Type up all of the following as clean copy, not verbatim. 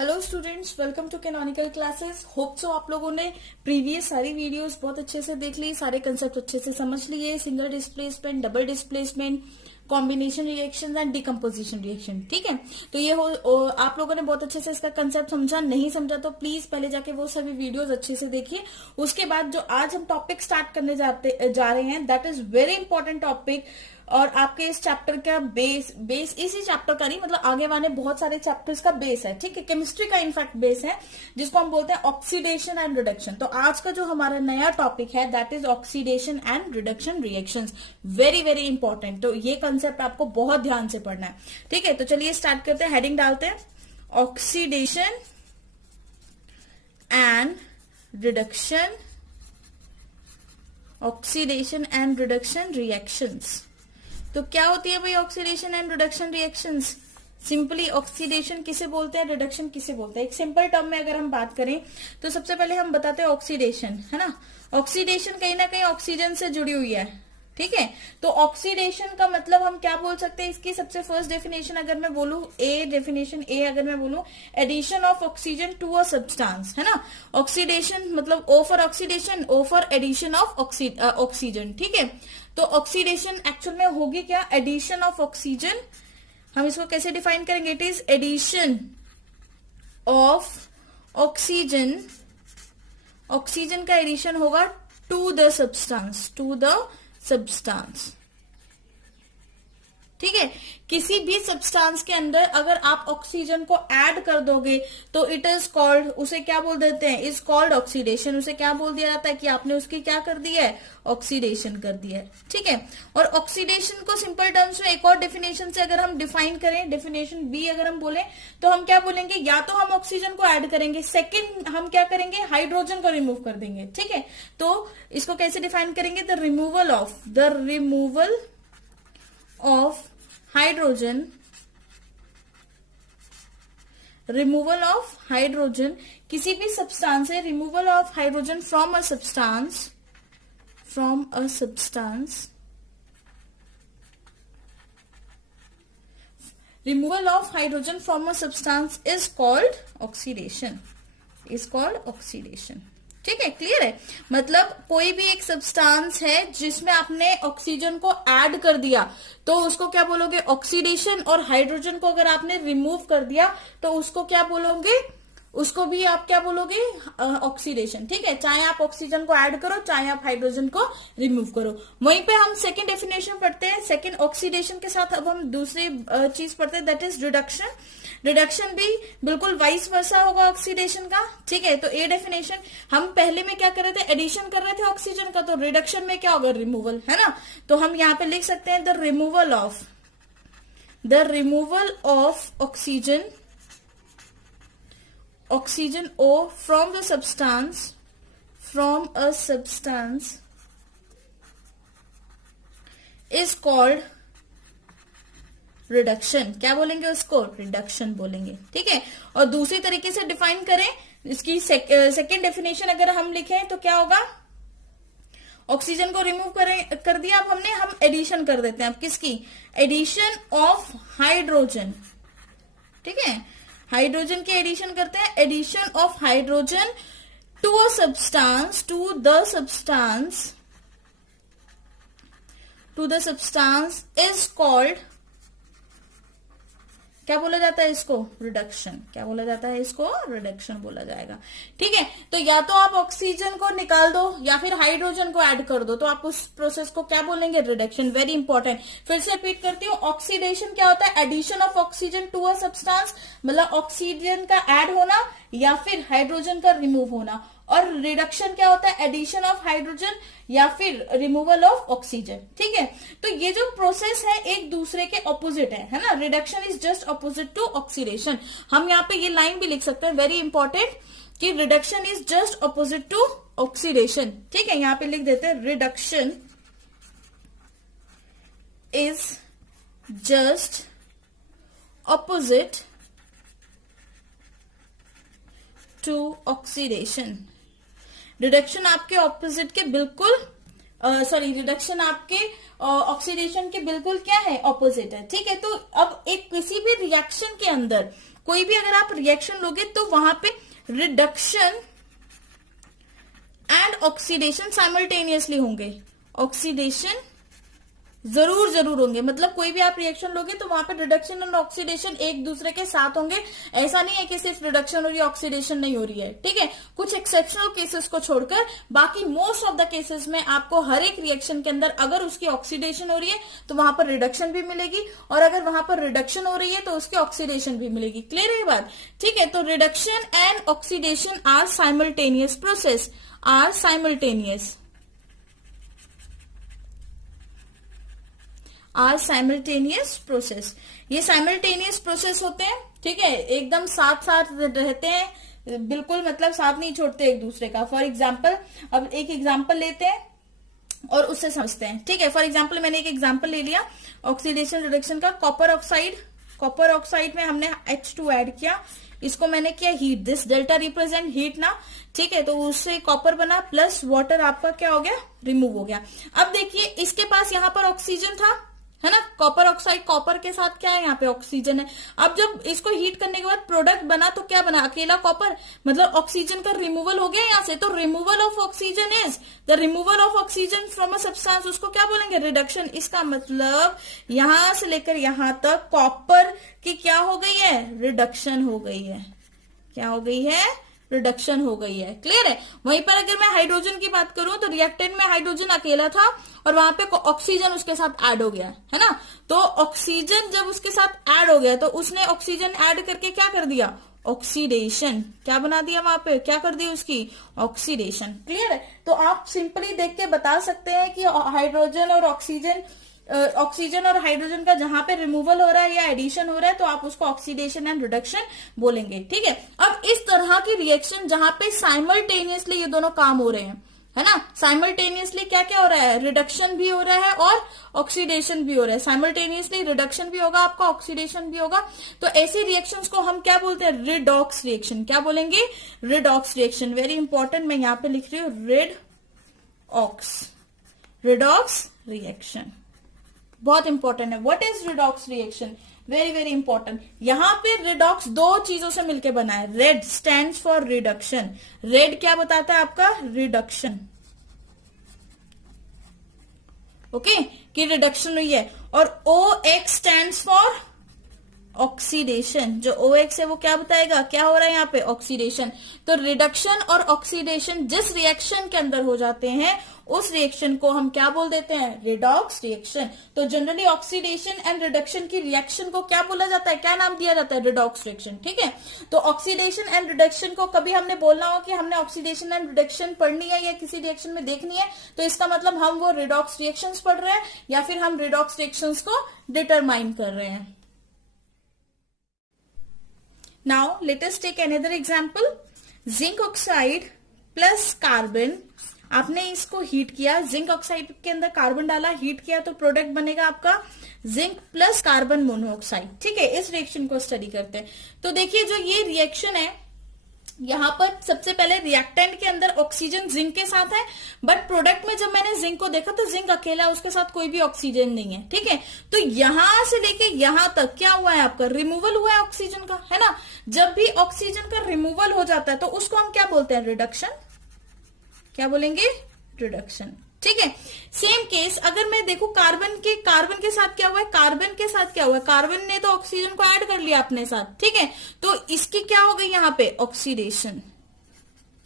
Hello students, welcome to canonical classes. Hope so आप लोगों ने प्रीवियस सारी वीडियोस बहुत अच्छे से देख ली, सारे कंसेप्ट अच्छे से समझ लिए। Single displacement, double displacement, combination reaction and decomposition reaction. ठीक है, तो ये आप लोगों ने बहुत अच्छे से इसका कंसेप्ट समझा। नहीं समझा तो प्लीज पहले जाके वो सभी वीडियोस अच्छे से देखिए। उसके बाद जो आज हम टॉपिक स्टार्ट करने जा रहे हैं, that is very important topic. और आपके इस चैप्टर का बेस इसी चैप्टर का नहीं, मतलब आगे वाले बहुत सारे चैप्टर्स का बेस है। ठीक है, केमिस्ट्री का इनफैक्ट बेस है, जिसको हम बोलते हैं ऑक्सीडेशन एंड रिडक्शन। तो आज का जो हमारा नया टॉपिक है that is oxidation and reduction reactions. Very very important. तो ये कंसेप्ट आपको बहुत ध्यान से पढ़ना है। ठीक है, तो चलिए स्टार्ट करते हैं। हेडिंग डालते हैं, oxidation and reduction, oxidation and reduction reactions. तो क्या होती है भाई oxidation and reduction reactions? Simply oxidation किसे बोलते हैं, रिडक्शन किसे बोलते हैं? एक सिंपल टर्म में अगर हम बात करें तो सबसे पहले हम बताते हैं ऑक्सीडेशन, है ना। ऑक्सीडेशन कहीं ना कहीं ऑक्सीजन से जुड़ी हुई है। ठीक है, तो ऑक्सीडेशन का मतलब हम क्या बोल सकते हैं? इसकी सबसे फर्स्ट डेफिनेशन अगर मैं बोलूं, डेफिनेशन ए अगर मैं बोलूं, addition of oxygen to a substance, है ना। ऑक्सीडेशन मतलब O for oxidation, O for addition of oxygen. ठीक है, तो ऑक्सीडेशन एक्चुअल में होगी क्या? Addition of oxygen. हम इसको कैसे डिफाइन करेंगे? It is addition of oxygen, oxygen का एडिशन होगा to the substance, to the substance. ठीक है, किसी भी सब्सटेंस के अंदर अगर आप ऑक्सीजन को ऐड कर दोगे तो इट इज कॉल्ड, उसे क्या बोल देते हैं? Is called oxidation. उसे क्या बोल दिया जाता है कि आपने उसकी क्या कर दी है? ऑक्सीडेशन कर दिया है। ठीक है, और ऑक्सीडेशन को सिंपल टर्म्स में एक और डेफिनेशन से अगर हम डिफाइन करें, डेफिनेशन बी अगर हम बोले तो हम क्या बोलेंगे? या तो हम ऑक्सीजन को ऐड करेंगे, सेकेंड हम क्या करेंगे? हाइड्रोजन को रिमूव कर देंगे। ठीक है, तो इसको कैसे डिफाइन करेंगे? The removal of hydrogen, removal of hydrogen किसी भी सब्सटेंस से, removal of hydrogen from a substance, removal of hydrogen from a substance is called oxidation, ठीक है, क्लियर है। मतलब कोई भी एक सब्सटेंस है जिसमें आपने ऑक्सीजन को ऐड कर दिया तो उसको क्या बोलोगे? ऑक्सीडेशन। और हाइड्रोजन को अगर आपने रिमूव कर दिया तो उसको क्या बोलोगे? उसको भी आप क्या बोलोगे? ऑक्सीडेशन। ठीक है, चाहे आप ऑक्सीजन को ऐड करो, चाहे आप हाइड्रोजन को रिमूव करो। वहीं पे हम सेकंड डेफिनेशन पढ़ते हैं। सेकंड ऑक्सीडेशन के साथ अब हम दूसरी चीज पढ़ते हैं, दैट इज रिडक्शन। रिडक्शन भी बिल्कुल वाइस वर्सा होगा ऑक्सीडेशन का। ठीक है, तो ए डेफिनेशन, हम पहले में क्या कर रहे थे? एडिशन कर रहे थे ऑक्सीजन का, तो रिडक्शन में क्या होगा? रिमूवल, है ना। तो हम यहाँ पे लिख सकते हैं the removal of oxygen O from a substance is called reduction. क्या बोलेंगे उसको? रिडक्शन बोलेंगे। ठीक है, और दूसरी तरीके से डिफाइन करें इसकी सेकेंड डेफिनेशन अगर हम लिखें तो क्या होगा? ऑक्सीजन को रिमूव कर दिया, अब हम एडिशन कर देते हैं। अब किसकी? Addition of hydrogen. ठीक है, हाइड्रोजन की एडिशन करते हैं। Addition of hydrogen to the substance is called, क्या बोला जाता है इसको? रिडक्शन। क्या बोला जाता है इसको? रिडक्शन बोला जाएगा। ठीक है, तो या तो आप ऑक्सीजन को निकाल दो या फिर हाइड्रोजन को ऐड कर दो, तो आप उस प्रोसेस को क्या बोलेंगे? रिडक्शन। Very important. फिर से रिपीट करती हूँ, ऑक्सीडेशन क्या होता है? Addition of oxygen to a substance, मतलब ऑक्सीजन का ऐड होना या फिर हाइड्रोजन का रिमूव होना। और रिडक्शन क्या होता है? एडिशन ऑफ हाइड्रोजन या फिर रिमूवल ऑफ ऑक्सीजन। ठीक है, तो ये जो प्रोसेस है एक दूसरे के ऑपोजिट है ना। Reduction is just opposite to oxidation. हम यहाँ पे ये लाइन भी लिख सकते हैं, वेरी इंपॉर्टेंट, कि reduction is just opposite to oxidation. ठीक है, यहाँ पे लिख देते हैं reduction is just opposite to oxidation. Reduction आपके ऑपोजिट के बिल्कुल, रिडक्शन आपके ऑक्सीडेशन के बिल्कुल क्या है? ऑपोजिट है। ठीक है, तो अब एक किसी भी रिएक्शन के अंदर कोई भी अगर आप रिएक्शन लोगे तो वहां पे रिडक्शन एंड ऑक्सीडेशन साइमल्टेनियसली होंगे, ऑक्सीडेशन जरूर होंगे। मतलब कोई भी आप रिएक्शन लोगे तो वहां पे रिडक्शन और ऑक्सीडेशन एक दूसरे के साथ होंगे। ऐसा नहीं है कि सिर्फ रिडक्शन हो रही है, ऑक्सीडेशन नहीं हो रही है, ठीक है। कुछ एक्सेप्शनल केसेस को छोड़कर बाकी मोस्ट ऑफ द केसेस में आपको हर एक रिएक्शन के अंदर अगर उसकी ऑक्सीडेशन हो रही है तो वहां पर रिडक्शन भी मिलेगी, और अगर वहां पर रिडक्शन हो रही है तो उसकी ऑक्सीडेशन भी मिलेगी। क्लियर है ये बात? ठीक है। तो reduction and oxidation are simultaneous process, are simultaneous, are simultaneous process. ये साइमल्टेनियस प्रोसेस होते हैं, ठीक है, एकदम साथ साथ रहते हैं, बिल्कुल मतलब साथ नहीं छोड़ते एक दूसरे का। फॉर एग्जाम्पल, अब एक एग्जाम्पल लेते हैं और उससे समझते हैं, ठीक है। फॉर एग्जाम्पल मैंने एक एग्जाम्पल ले लिया ऑक्सीडेशन रिडक्शन का, कॉपर ऑक्साइड। कॉपर ऑक्साइड में हमने H2 ऐड किया, इसको मैंने किया heat, this delta represent heat ना, ठीक है। तो उससे कॉपर बना प्लस वाटर आपका क्या हो गया, रिमूव हो गया। अब देखिए इसके पास यहां पर ऑक्सीजन था, है ना, कॉपर ऑक्साइड, कॉपर के साथ क्या है यहाँ पे ऑक्सीजन है। अब जब इसको हीट करने के बाद प्रोडक्ट बना तो क्या बना, अकेला कॉपर, मतलब ऑक्सीजन का रिमूवल हो गया यहाँ से। तो removal of oxygen is the removal of oxygen from a substance, उसको क्या बोलेंगे, रिडक्शन। इसका मतलब यहां से लेकर यहां तक कॉपर की क्या हो गई है, रिडक्शन हो गई है। क्या हो गई है, रिडक्शन हो गई है। क्लियर है? वहीं पर अगर मैं हाइड्रोजन की बात करूं तो रिएक्टेंट में हाइड्रोजन अकेला था और वहां पे ऑक्सीजन उसके साथ ऐड हो गया, है ना। तो ऑक्सीजन जब उसके साथ ऐड हो गया तो उसने ऑक्सीजन ऐड करके क्या कर दिया, ऑक्सीडेशन। क्या बना दिया वहां पे, क्या कर दी उसकी, ऑक्सीडेशन। क्लियर है? तो आप सिंपली देख के बता सकते हैं कि हाइड्रोजन और ऑक्सीजन, ऑक्सीजन और हाइड्रोजन का जहां पे रिमूवल हो रहा है या एडिशन हो रहा है तो आप उसको ऑक्सीडेशन एंड रिडक्शन बोलेंगे, ठीक है। अब इस तरह की रिएक्शन जहां पे साइमल्टेनियसली ये दोनों काम हो रहे हैं, है ना, साइमल्टेनियसली क्या क्या हो रहा है, रिडक्शन भी हो रहा है और ऑक्सीडेशन भी हो रहा है। साइमल्टेनियसली रिडक्शन भी होगा आपका, ऑक्सीडेशन भी होगा। तो ऐसी रिएक्शंस को हम क्या बोलते हैं, रिडॉक्स रिएक्शन। क्या बोलेंगे, रिडॉक्स रिएक्शन। वेरी इंपॉर्टेंट, मैं यहां पे लिख रही हूं रिडऑक्स, रिडॉक्स रिएक्शन बहुत इंपॉर्टेंट है। What is redox reaction, very very important. यहां पे रिडॉक्स दो चीजों से मिलकर बना है। Red stands for reduction, red क्या बताता है आपका, रिडक्शन, ओके, कि रिडक्शन हुई है। और OX स्टैंड्स फॉर ऑक्सीडेशन, जो OX है वो क्या बताएगा, क्या हो रहा है यहाँ पे, ऑक्सीडेशन। तो रिडक्शन और ऑक्सीडेशन जिस रिएक्शन के अंदर हो जाते हैं उस रिएक्शन को हम क्या बोल देते हैं, रिडॉक्स रिएक्शन। तो जनरली ऑक्सीडेशन एंड रिडक्शन की रिएक्शन को क्या बोला जाता है, क्या नाम दिया जाता है, रिडॉक्स रिएक्शन, ठीक है। तो ऑक्सीडेशन एंड रिडक्शन को कभी हमने बोलना हो कि हमने ऑक्सीडेशन एंड रिडक्शन पढ़नी है या किसी रिएक्शन में देखनी है तो इसका मतलब हम वो रिडॉक्स रिएक्शंस पढ़ रहे हैं या फिर हम रिडॉक्स रिएक्शंस को डिटरमाइन कर रहे हैं। Now let us take another example. Zinc oxide plus carbon, आपने इसको हीट किया, जिंक ऑक्साइड के अंदर कार्बन डाला, हीट किया तो प्रोडक्ट बनेगा आपका जिंक प्लस कार्बन मोनोऑक्साइड, ठीक है। इस रिएक्शन को स्टडी करते हैं। तो देखिए जो ये रिएक्शन है यहां पर सबसे पहले रिएक्टेंट के अंदर ऑक्सीजन जिंक के साथ है, बट प्रोडक्ट में जब मैंने जिंक को देखा तो जिंक अकेला, उसके साथ कोई भी ऑक्सीजन नहीं है, ठीक है। तो यहां से लेके यहां तक क्या हुआ है आपका, रिमूवल हुआ है ऑक्सीजन का, है ना। जब भी ऑक्सीजन का रिमूवल हो जाता है तो उसको हम क्या बोलते हैं, रिडक्शन। क्या बोलेंगे, रिडक्शन, ठीक है। सेम केस अगर मैं देखूं कार्बन के साथ क्या हुआ है, कार्बन के साथ क्या हुआ है, कार्बन ने तो ऑक्सीजन को ऐड कर लिया अपने साथ, ठीक है। तो इसकी क्या हो गई यहाँ पे, ऑक्सीडेशन।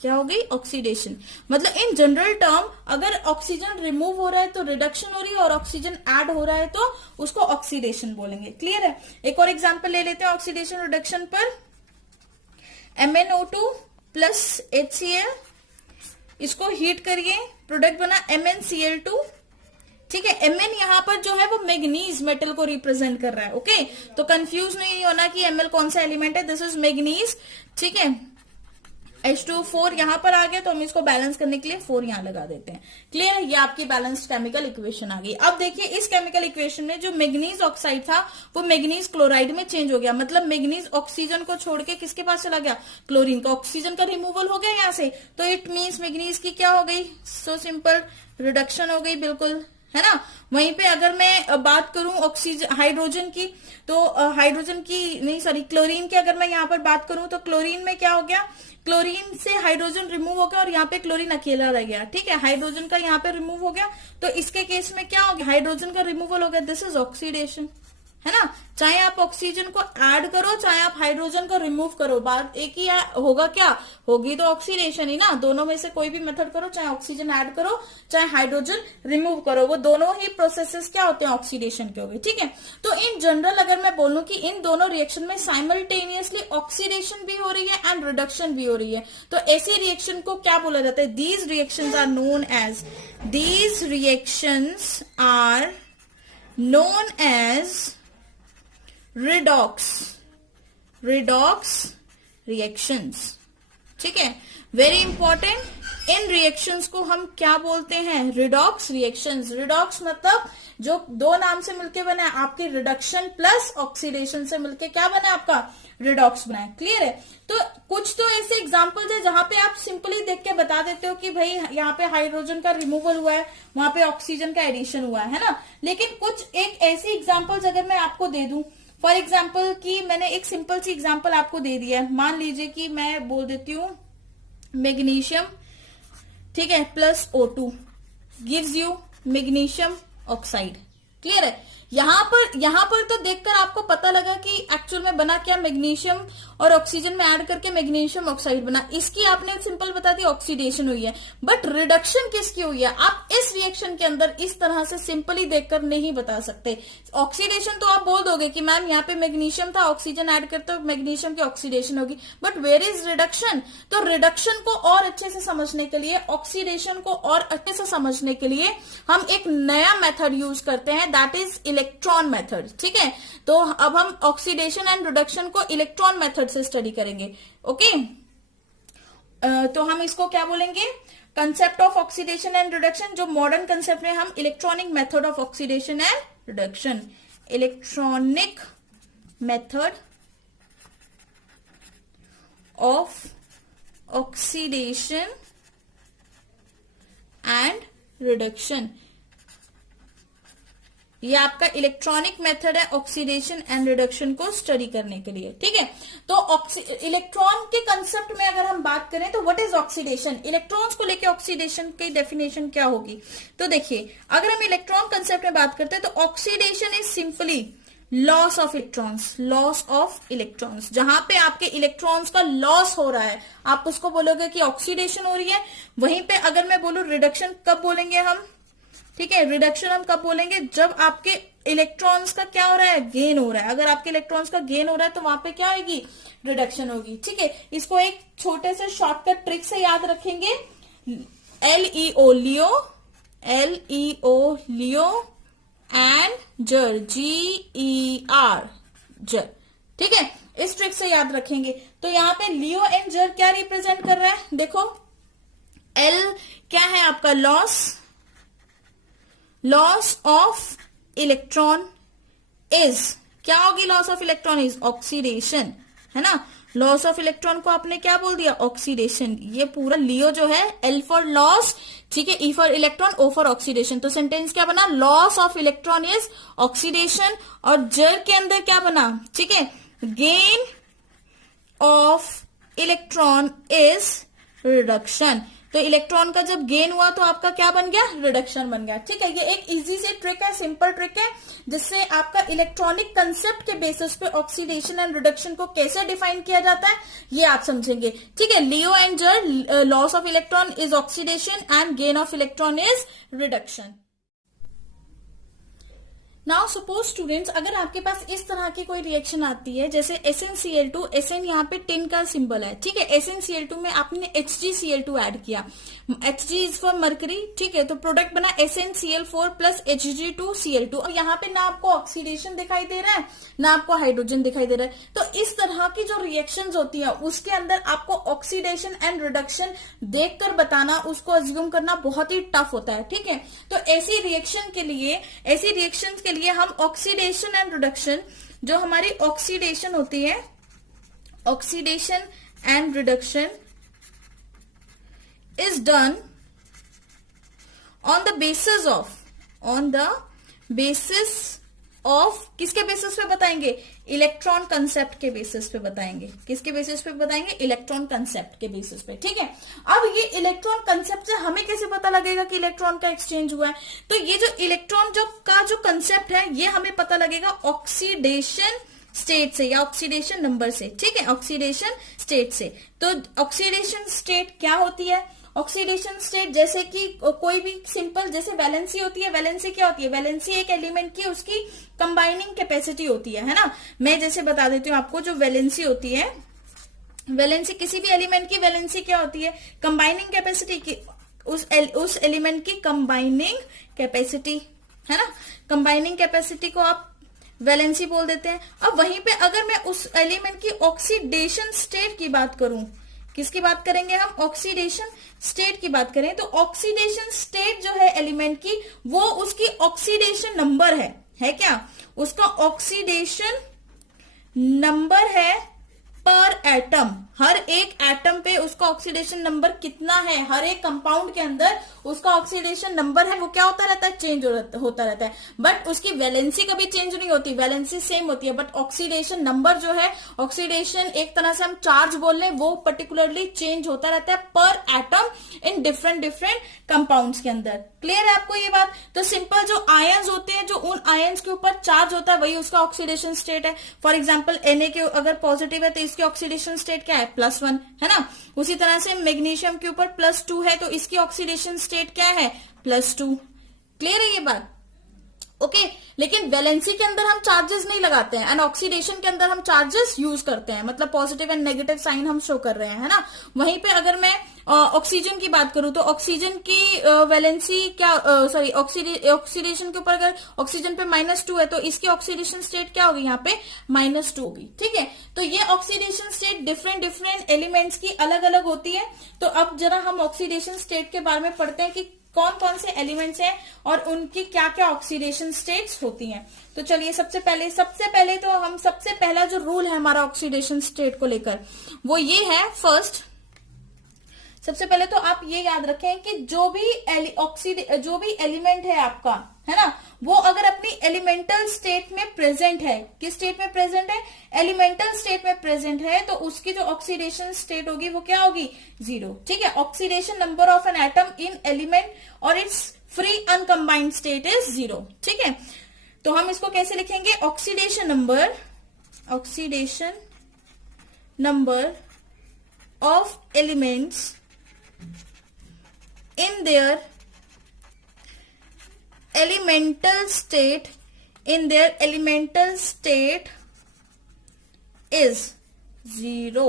क्या हो गई, ऑक्सीडेशन। मतलब इन जनरल टर्म अगर ऑक्सीजन रिमूव हो रहा है तो रिडक्शन हो रही है और ऑक्सीजन ऐड हो रहा है तो उसको ऑक्सीडेशन बोलेंगे। क्लियर है? एक और एग्जाम्पल ले लेते हैं ऑक्सीडेशन रिडक्शन पर। MnO2 प्लस HCl, इसको हीट करिए, प्रोडक्ट बना MnCl2, ठीक है। Mn यहां पर जो है वो मैग्नीज मेटल को रिप्रेजेंट कर रहा है, ओके। तो कंफ्यूज नहीं होना कि Ml कौन सा एलिमेंट है, दिस इज मैग्नीज, ठीक है। H2O4 यहां पर आ गया तो हम इसको बैलेंस करने के लिए 4 यहां लगा देते हैं। क्लियर है? ये आपकी बैलेंस्ड केमिकल इक्वेशन आ गई। अब देखिए इस केमिकल इक्वेशन में जो मैग्नीज ऑक्साइड था वो मैग्नीज क्लोराइड में चेंज हो गया। मतलब मैग्नीज ऑक्सीजन को छोड़ के किसके पास चला गया, क्लोरीन का। ऑक्सीजन का रिमूवल हो गया यहां से, तो इट मीन्स मैग्नीज की क्या हो गई, सो सिंपल, रिडक्शन हो गई, बिल्कुल, है ना। वहीं पे अगर मैं बात करूं ऑक्सीजन हाइड्रोजन की, तो हाइड्रोजन की नहीं सॉरी क्लोरीन की अगर मैं यहाँ पर बात करूं तो क्लोरीन में क्या हो गया, क्लोरीन से हाइड्रोजन रिमूव हो गया और यहाँ पे क्लोरीन अकेला रह गया, ठीक है, हाइड्रोजन का यहाँ पे रिमूव हो गया। तो इसके केस में क्या हो गया, हाइड्रोजन का रिमूवल हो गया, दिस इज ऑक्सीडेशन, है ना। चाहे आप ऑक्सीजन को ऐड करो चाहे आप हाइड्रोजन को रिमूव करो, बात एक ही होगा, क्या होगी तो ऑक्सीडेशन ही ना। दोनों में से कोई भी मेथड करो, चाहे ऑक्सीजन ऐड करो चाहे हाइड्रोजन रिमूव करो, वो दोनों ही प्रोसेसेस क्या होते हैं, ऑक्सीडेशन के हो गए, ठीक है। तो इन जनरल अगर मैं बोलूं कि इन दोनों रिएक्शन में साइमल्टेनियसली ऑक्सीडेशन भी हो रही है एंड रिडक्शन भी हो रही है, तो ऐसे रिएक्शन को क्या बोला जाता है, these reactions are known as, these reactions are known as redox reactions, ठीक है, वेरी इंपॉर्टेंट। इन रिएक्शंस को हम क्या बोलते हैं, रिडॉक्स रिएक्शंस। रिडॉक्स मतलब जो दो नाम से मिलके बना है, आपकी रिडक्शन प्लस ऑक्सीडेशन से मिलके क्या बना है, आपका रिडॉक्स बना है, क्लियर है। तो कुछ तो ऐसे एग्जांपल्स है जहां पे आप सिंपली देख के बता देते हो कि भाई यहाँ पे हाइड्रोजन का रिमूवल हुआ है, वहां पे ऑक्सीजन का एडिशन हुआ है ना। लेकिन कुछ एक ऐसी एग्जाम्पल्स अगर मैं आपको दे दूं, फॉर एग्जाम्पल कि मैंने एक सिंपल सी एग्जाम्पल आपको दे दिया है, मान लीजिए कि मैं बोल देती हूं मैग्नीशियम, ठीक है, plus O2 gives you magnesium oxide, clear है। यहां पर तो देखकर आपको पता लगा कि एक्चुअल में बना क्या, मैग्नीशियम और ऑक्सीजन में ऐड करके मैग्नीशियम ऑक्साइड बना, इसकी आपने सिंपल बता दी ऑक्सीडेशन हुई है। बट रिडक्शन किसकी हुई है, आप इस रिएक्शन के अंदर इस तरह से सिंपली देखकर नहीं बता सकते। ऑक्सीडेशन तो आप बोल दोगे कि मैम यहाँ पे मैग्नीशियम था, ऑक्सीजन ऐड करते हो मैग्नीशियम की ऑक्सीडेशन होगी, बट वेयर इज रिडक्शन। तो रिडक्शन को और अच्छे से समझने के लिए, ऑक्सीडेशन को और अच्छे से समझने के लिए हम एक नया मेथड यूज करते हैं, दैट इज इलेक्ट्रॉन मेथड, ठीक है। तो अब हम ऑक्सीडेशन एंड रिडक्शन को इलेक्ट्रॉन मेथड से स्टडी करेंगे, ओके। तो हम इसको क्या बोलेंगे, concept of oxidation and reduction, जो मॉडर्न कंसेप्ट में हम electronic method of oxidation and reduction, electronic method of oxidation and reduction, ये आपका इलेक्ट्रॉनिक मेथड है ऑक्सीडेशन एंड रिडक्शन को स्टडी करने के लिए, ठीक है। तो इलेक्ट्रॉन के कंसेप्ट में अगर हम बात करें तो व्हाट इज ऑक्सीडेशन, इलेक्ट्रॉन्स को लेके ऑक्सीडेशन की डेफिनेशन क्या होगी। तो देखिए अगर हम इलेक्ट्रॉन कंसेप्ट में बात करते हैं तो oxidation is simply loss of electrons, loss of electrons, जहां पे आपके इलेक्ट्रॉन्स का लॉस हो रहा है आप उसको बोलोगे कि ऑक्सीडेशन हो रही है। वहीं पे अगर मैं बोलूं रिडक्शन कब बोलेंगे हम, ठीक है, रिडक्शन हम कब बोलेंगे, जब आपके इलेक्ट्रॉन्स का क्या हो रहा है, गेन हो रहा है। अगर आपके इलेक्ट्रॉन्स का गेन हो रहा है तो वहां पे क्या होगी, रिडक्शन होगी, ठीक है। इसको एक छोटे से शॉर्टकट ट्रिक से याद रखेंगे, LEO Leo, LEO Leo and जर, GER जर, ठीक है, इस ट्रिक से याद रखेंगे। तो यहाँ पे लियो एंड जर क्या रिप्रेजेंट कर रहा है, देखो L क्या है आपका, लॉस ऑफ इलेक्ट्रॉन इज, क्या होगी loss of electron is oxidation, है ना। लॉस ऑफ इलेक्ट्रॉन को आपने क्या बोल दिया, ऑक्सीडेशन। ये पूरा लियो जो है, L फॉर लॉस, ठीक है, E for electron, O for oxidation. तो सेंटेंस क्या बना, loss of electron is oxidation, और जर के अंदर क्या बना, ठीक है, gain of electron is reduction. तो इलेक्ट्रॉन का जब गेन हुआ तो आपका क्या बन गया, रिडक्शन बन गया, ठीक है। ये एक इजी से ट्रिक है, सिंपल ट्रिक है, जिससे आपका इलेक्ट्रॉनिक कंसेप्ट के बेसिस पे ऑक्सीडेशन एंड रिडक्शन को कैसे डिफाइन किया जाता है ये आप समझेंगे, ठीक है। लियो एंड जर, loss of electron is oxidation and gain of electron is reduction. Now suppose students, अगर आपके पास इस तरह की कोई रिएक्शन आती है, जैसे SnCl2, Sn यहाँ पे टिन का सिंबल है, ठीक है, SnCl2 में आपने HgCl2 ऐड किया, Hg इज फॉर मरकरी, ठीक है, तो प्रोडक्ट बना SnCl4 प्लस Hg2Cl2, और यहाँ पे ना आपको ऑक्सीडेशन दिखाई दे रहा है ना आपको हाइड्रोजन दिखाई दे रहा है। तो इस तरह की जो रिएक्शंस होती है उसके अंदर आपको ऑक्सीडेशन एंड रिडक्शन देखकर बताना, उसको अज्यूम करना बहुत ही टफ होता है, ठीक है। तो ऐसी रिएक्शन के लिए हम ऑक्सीडेशन एंड रिडक्शन, जो हमारी ऑक्सीडेशन होती है, oxidation and reduction is done on the basis on the basis of, किसके बेसिस पे बताएंगे? इलेक्ट्रॉन कंसेप्ट के बेसिस पे बताएंगे। किसके बेसिस पे बताएंगे? इलेक्ट्रॉन कंसेप्ट के बेसिस पे, ठीक है। अब ये इलेक्ट्रॉन कंसेप्ट से हमें कैसे पता लगेगा कि इलेक्ट्रॉन का एक्सचेंज हुआ है? तो ये जो इलेक्ट्रॉन जो कंसेप्ट है ये हमें पता लगेगा ऑक्सीडेशन स्टेट से या ऑक्सीडेशन नंबर से, ठीक है, ऑक्सीडेशन स्टेट से। तो ऑक्सीडेशन स्टेट क्या होती है? ऑक्सीडेशन स्टेट जैसे कि कोई भी सिंपल जैसे वैलेंसी होती है, वैलेंसी क्या होती है? वैलेंसी एक एलिमेंट की उसकी कंबाइनिंग कैपेसिटी होती है ना। मैं जैसे बता देती हूँ आपको, जो वैलेंसी होती है, वैलेंसी किसी भी एलिमेंट की वैलेंसी क्या होती है? कंबाइनिंग कैपेसिटी की, उस एलिमेंट की कंबाइनिंग कैपेसिटी, है ना। कंबाइनिंग कैपेसिटी को आप वैलेंसी बोल देते हैं। अब वहीं पे अगर मैं उस एलिमेंट की ऑक्सीडेशन स्टेट की बात करूं, किसकी बात करेंगे हम? ऑक्सीडेशन स्टेट की बात करें तो ऑक्सीडेशन स्टेट जो है एलिमेंट की, वो उसकी ऑक्सीडेशन नंबर है क्या? उसका ऑक्सीडेशन नंबर है पर एटम। हर एक एटम पे उसका ऑक्सीडेशन नंबर कितना है? हर एक कंपाउंड के अंदर उसका ऑक्सीडेशन नंबर है, वो क्या होता रहता है? चेंज होता रहता है। बट उसकी वैलेंसी कभी चेंज नहीं होती, वैलेंसी सेम होती है। बट ऑक्सीडेशन नंबर जो है, ऑक्सीडेशन एक तरह से हम चार्ज बोल रहे हैं, वो पर्टिकुलरली चेंज होता रहता है पर एटम इन डिफरेंट कंपाउंड्स के अंदर। क्लियर है आपको ये बात? तो सिंपल जो आयंस होते हैं, जो उन आयंस के ऊपर चार्ज होता है, वही उसका ऑक्सीडेशन स्टेट है। फॉर एग्जाम्पल Na के अगर पॉजिटिव है तो इसकी ऑक्सीडेशन स्टेट क्या है? +1, है ना। उसी तरह से मैग्नीशियम के ऊपर +2 है तो इसकी ऑक्सीडेशन स्टेट क्या है? +2। क्लियर है ये बात? ओके। लेकिन वैलेंसी के अंदर हम चार्जेस नहीं लगाते हैं एंड ऑक्सीडेशन के अंदर हम चार्जेस यूज करते हैं, मतलब पॉजिटिव एंड नेगेटिव साइन हम शो कर रहे हैं, है ना। वहीं पे अगर मैं ऑक्सीजन की बात करूं तो ऑक्सीजन की वैलेंसी क्या, सॉरी, ऑक्सीडेशन के ऊपर अगर ऑक्सीजन पे -2 है तो इसकी ऑक्सीडेशन स्टेट क्या होगी? यहाँ पे -2 होगी, ठीक है। तो ये ऑक्सीडेशन स्टेट डिफरेंट एलिमेंट्स की अलग अलग होती है। तो अब जरा हम ऑक्सीडेशन स्टेट के बारे में पढ़ते हैं कि कौन कौन से एलिमेंट्स हैं और उनकी क्या क्या ऑक्सीडेशन स्टेट्स होती हैं। तो चलिए सबसे पहले तो हम सबसे पहला जो रूल है हमारा ऑक्सीडेशन स्टेट को लेकर, वो ये है। फर्स्ट, सबसे पहले तो आप ये याद रखें कि जो भी एलिमेंट है आपका, है ना, वो अगर अपनी एलिमेंटल स्टेट में प्रेजेंट है, किस स्टेट में प्रेजेंट है? एलिमेंटल स्टेट में प्रेजेंट है, तो उसकी जो ऑक्सीडेशन स्टेट होगी वो क्या होगी? 0, ठीक है। Oxidation number of an atom in element और इट्स फ्री अनकंबाइंड स्टेट इज 0, ठीक है। तो हम इसको कैसे लिखेंगे? Oxidation number of elements in their elemental state is 0।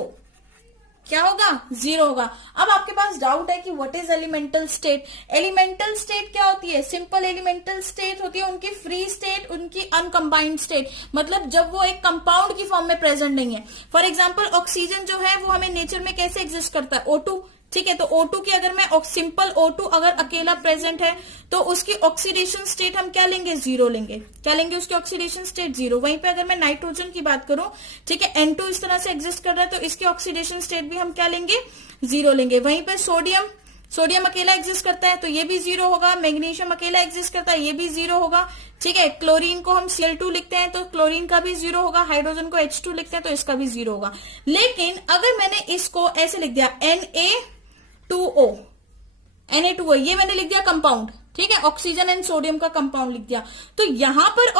क्या होगा? 0 होगा। अब आपके पास डाउट है कि what is elemental state? Elemental state क्या होती है? सिंपल एलिमेंटल स्टेट होती है उनकी फ्री स्टेट, उनकी अनकंबाइंड स्टेट, मतलब जब वो एक कंपाउंड की फॉर्म में प्रेजेंट नहीं है। फॉर एग्जांपल ऑक्सीजन जो है वो हमें नेचर में कैसे एग्जिस्ट करता है? O2, ठीक है। तो O2 की अगर मैं सिंपल O2 अगर अकेला प्रेजेंट है तो उसकी ऑक्सीडेशन स्टेट हम क्या लेंगे? 0 लेंगे। क्या लेंगे? उसकी ऑक्सीडेशन स्टेट 0। वहीं पे अगर मैं नाइट्रोजन की बात करूं, ठीक है, N2 इस तरह से एग्जिस्ट कर रहा है तो इसकी ऑक्सीडेशन स्टेट भी हम क्या लेंगे? 0 लेंगे। वहीं पे सोडियम अकेला एग्जिस्ट करता है तो ये भी 0 होगा। मैग्नीशियम अकेला एग्जिस्ट करता है, ये भी 0 होगा, ठीक है। क्लोरीन को हम Cl2 लिखते हैं तो क्लोरीन का भी 0 होगा। हाइड्रोजन को H2 लिखते हैं तो इसका भी 0 होगा। लेकिन अगर मैंने इसको ऐसे लिख दिया Na2O, ये मैंने लिख दिया कंपाउंड, ठीक है, ऑक्सीजन एंड सोडियम का कंपाउंड लिख दिया, तो यहां पर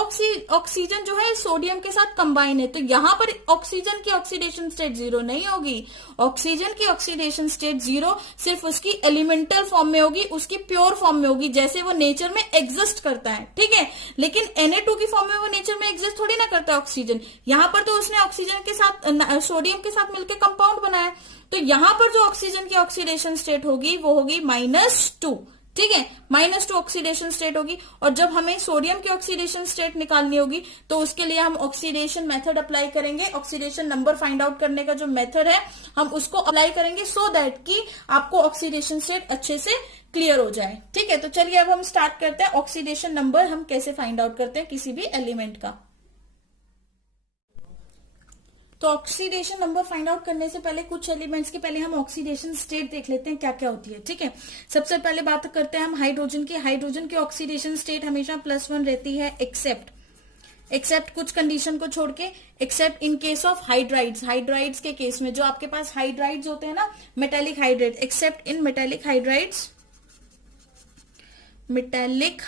ऑक्सीजन जो है सोडियम के साथ कंबाइन है, तो यहां पर ऑक्सीजन की ऑक्सीडेशन स्टेट 0 नहीं होगी। ऑक्सीजन की ऑक्सीडेशन स्टेट 0 सिर्फ उसकी एलिमेंटल फॉर्म में होगी, उसकी प्योर फॉर्म में होगी, जैसे वो नेचर में एग्जिस्ट करता है, ठीक है। लेकिन Na2 की फॉर्म में वो नेचर में एग्जिस्ट थोड़ी ना करता है ऑक्सीजन। यहां पर तो उसने ऑक्सीजन के साथ सोडियम के साथ मिलकर कंपाउंड बनाया, तो यहां पर जो ऑक्सीजन की ऑक्सीडेशन स्टेट होगी वो होगी -2, ठीक है, -2 ऑक्सीडेशन स्टेट होगी। और जब हमें सोडियम की ऑक्सीडेशन स्टेट निकालनी होगी तो उसके लिए हम ऑक्सीडेशन मेथड अप्लाई करेंगे। ऑक्सीडेशन नंबर फाइंड आउट करने का जो मेथड है हम उसको अप्लाई करेंगे सो दैट कि आपको ऑक्सीडेशन स्टेट अच्छे से क्लियर हो जाए, ठीक है। तो चलिए अब हम स्टार्ट करते हैं ऑक्सीडेशन नंबर हम कैसे फाइंड आउट करते हैं किसी भी एलिमेंट का। तो ऑक्सीडेशन नंबर फाइंड आउट करने से पहले कुछ एलिमेंट्स के पहले हम ऑक्सीडेशन स्टेट देख लेते हैं क्या क्या होती है, ठीक है। सबसे पहले बात करते हैं हम हाइड्रोजन की। हाइड्रोजन की ऑक्सीडेशन स्टेट हमेशा +1 रहती है, एक्सेप्ट कुछ कंडीशन को छोड़ के, accept in case of hydrides. Hydrides के केस में जो आपके पास हाइड्राइड्स होते हैं ना, मेटेलिक हाइड्राइड, एक्सेप्ट इन मेटेलिक हाइड्राइड्स। मेटेलिक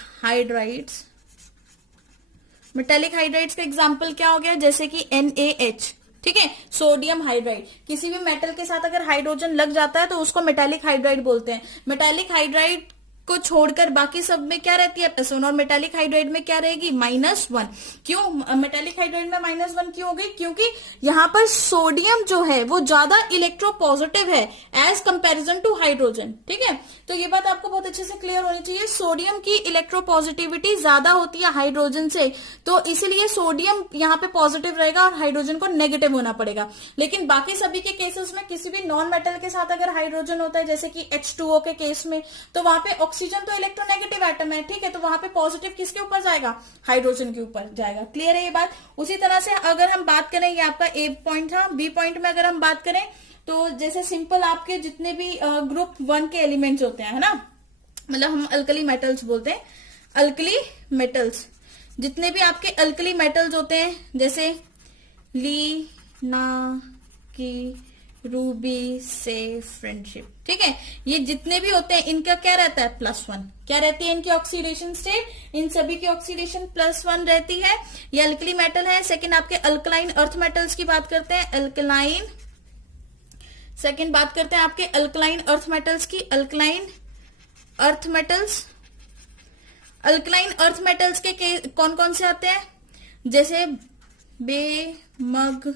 हाइड्राइड्स का एग्जांपल क्या हो गया, जैसे कि NaH, ठीक है, सोडियम हाइड्राइड। किसी भी मेटल के साथ अगर हाइड्रोजन लग जाता है तो उसको मेटेलिक हाइड्राइड बोलते हैं। मेटेलिक हाइड्राइड को छोड़कर बाकी सब में क्या रहती है, +1, और मेटेलिक हाइड्राइड में क्या रहेगी, -1। क्यों मेटेलिक हाइड्राइड में -1 क्यों हो गई, क्योंकि यहाँ पर सोडियम जो है वो ज्यादा इलेक्ट्रोपॉजिटिव है एज कंपैरिजन टू हाइड्रोजन, ठीक है। तो ये बात आपको बहुत अच्छे से क्लियर होनी चाहिए, सोडियम की इलेक्ट्रोपॉजिटिविटी ज्यादा होती है हाइड्रोजन से, तो इसीलिए सोडियम यहाँ पे पॉजिटिव रहेगा और हाइड्रोजन को नेगेटिव होना पड़ेगा। लेकिन बाकी सभी के केसेस में किसी भी नॉन मेटल के साथ अगर हाइड्रोजन होता है, जैसे कि H2O के केस में, तो वहां पे ऑक्सीजन तो इलेक्ट्रोनेगेटिव एटम है, ठीक है, तो वहां पे पॉजिटिव किसके ऊपर जाएगा, हाइड्रोजन के ऊपर जाएगा। क्लियर है ये बात। उसी तरह से अगर हम बात करें, ये आपका A पॉइंट था, B पॉइंट में अगर हम बात करें तो जैसे सिंपल आपके जितने भी ग्रुप 1 के एलिमेंट्स होते हैं, है ना, मतलब हम अल्कली मेटल्स बोलते हैं, अल्कली मेटल्स, जितने भी आपके अल्कली मेटल्स होते हैं, जैसे ली, ना, की, रूबी, से, फ्रेंडशिप, ठीक है, ये जितने भी होते हैं इनका क्या रहता है, +1। क्या रहती है इनकी ऑक्सीडेशन स्टेट, इन सभी की ऑक्सीडेशन +1 रहती है। ये अल्कली मेटल है। सेकंड आपके अल्कलाइन अर्थ मेटल्स की बात करते हैं, अल्कलाइन। सेकंड बात करते हैं आपके अल्कलाइन अर्थ मेटल्स की, alkaline earth metals. Alkaline earth metals के कौन कौन से आते हैं, जैसे बे, मग,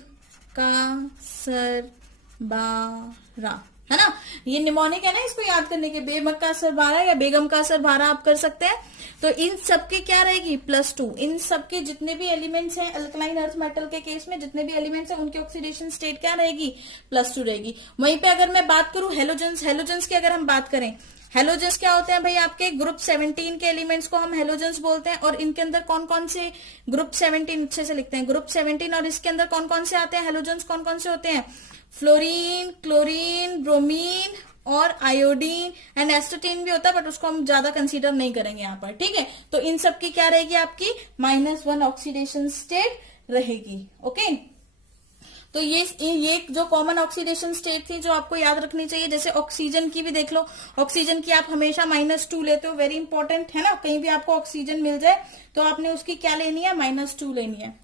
का, सर, बारा, है ना, ये निमोनिक है ना, इसको याद करने के, बेमक का असर 12 या बेगम का असर 12 आप कर सकते हैं। तो इन सबके क्या रहेगी, +2। इन सबके जितने भी एलिमेंट्स हैं अल्कलाइन अर्थ मेटल के केस में, जितने भी एलिमेंट्स हैं उनकी ऑक्सीडेशन स्टेट क्या रहेगी, +2 रहेगी। वहीं पे अगर मैं बात करूं हेलोजेंस की अगर हम बात करें, हेलोजेंस क्या होते हैं भाई, आपके ग्रुप 17 के एलिमेंट्स को हम हेलोजेंस बोलते हैं। और इनके अंदर कौन कौन से, ग्रुप 17 अच्छे से लिखते हैं, ग्रुप 17, और इसके अंदर कौन कौन से आते हैं हेलोजेंस, कौन कौन से होते हैं, फ्लोरीन, क्लोरीन, ब्रोमीन और आयोडीन एंड एस्टेटीन भी होता है, बट उसको हम ज्यादा कंसीडर नहीं करेंगे यहाँ पर, ठीक है। तो इन सब की क्या रहेगी, आपकी -1 ऑक्सीडेशन स्टेट रहेगी, ओके। तो ये जो कॉमन ऑक्सीडेशन स्टेट थी जो आपको याद रखनी चाहिए। जैसे ऑक्सीजन की भी देख लो, ऑक्सीजन की आप हमेशा -2 लेते हो, वेरी इंपॉर्टेंट है ना, कहीं भी आपको ऑक्सीजन मिल जाए तो आपने उसकी क्या लेनी है, -2 लेनी है।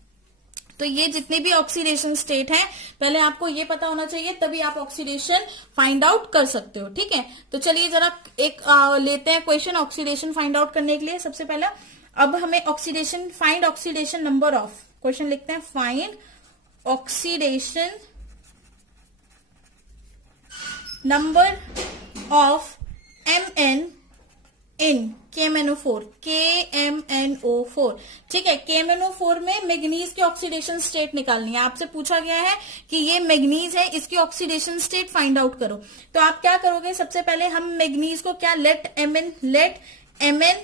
तो ये जितनी भी ऑक्सीडेशन स्टेट है पहले आपको ये पता होना चाहिए, तभी आप ऑक्सीडेशन फाइंड आउट कर सकते हो, ठीक है। तो चलिए जरा एक लेते हैं क्वेश्चन ऑक्सीडेशन फाइंड आउट करने के लिए। सबसे पहला अब हमें find oxidation number of, question लिखते हैं, find oxidation number of Mn in KMnO4, ठीक है। KMnO4 में मैग्नीज की ऑक्सीडेशन स्टेट निकालनी है। आपसे पूछा गया है कि ये मैग्नीज है, इसकी ऑक्सीडेशन स्टेट फाइंड आउट करो। तो आप क्या करोगे, सबसे पहले हम मैग्नीज को क्या, लेट Mn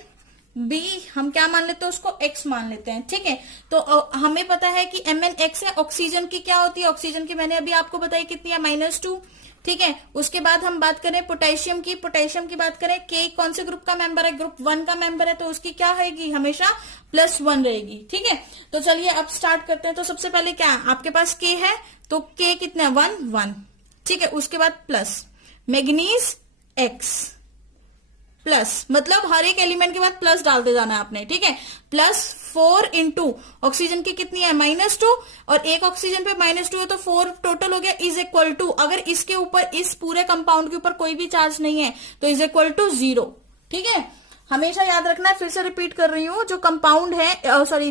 बी, हम क्या मान लेते हैं उसको, X मान लेते हैं, ठीक है। तो हमें पता है कि Mn X है। ऑक्सीजन की क्या होती है, ऑक्सीजन की मैंने अभी आपको बताई कितनी है, -2, ठीक है। उसके बाद हम बात करें पोटेशियम की बात करें, K कौन से ग्रुप का मेंबर है, ग्रुप 1 का मेंबर है, तो उसकी क्या रहेगी, हमेशा +1 रहेगी, ठीक है। तो चलिए अब स्टार्ट करते हैं। तो सबसे पहले क्या आपके पास K है, तो K कितना है, 1, ठीक है। उसके बाद प्लस मैग्नीज X, प्लस मतलब हर एक एलिमेंट के बाद प्लस डालते जाना है आपने, ठीक है। +4 इंटू ऑक्सीजन की कितनी है, -2, और एक ऑक्सीजन पे -2 है तो 4 टोटल हो गया, इज इक्वल टू, अगर इसके ऊपर, इस पूरे कंपाउंड के ऊपर कोई भी चार्ज नहीं है तो इज इक्वल टू 0, ठीक है। हमेशा याद रखना है, फिर से रिपीट कर रही हूं, जो कंपाउंड है,